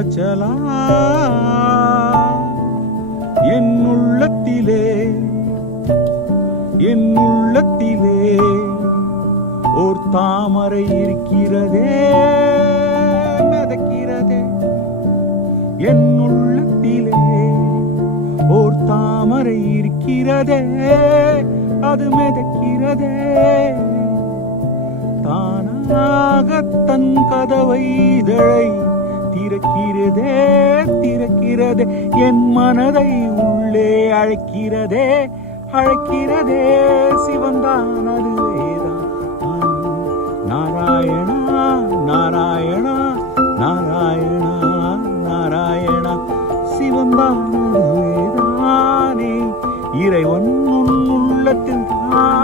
அச்சலா என் உள்ளத்திலே ஓர் தாமரை இருக்கிறதே, மிதக்கிறதே. என் உள்ளத்திலே ஓர் தாமரை இருக்கிறதே, அது மிதக்கிறதே. தானாக தன் கதவை இதழை திறக்கிறதே, என் மனதை உள்ளே அழைக்கிறதே, சிவந்தான் அதுவேதான். நாராயணா நாராயணா நாராயணா நாராயணா, சிவந்தான் அதுவேதானே. இறைவன் உன் உள்ளத்தில் தான்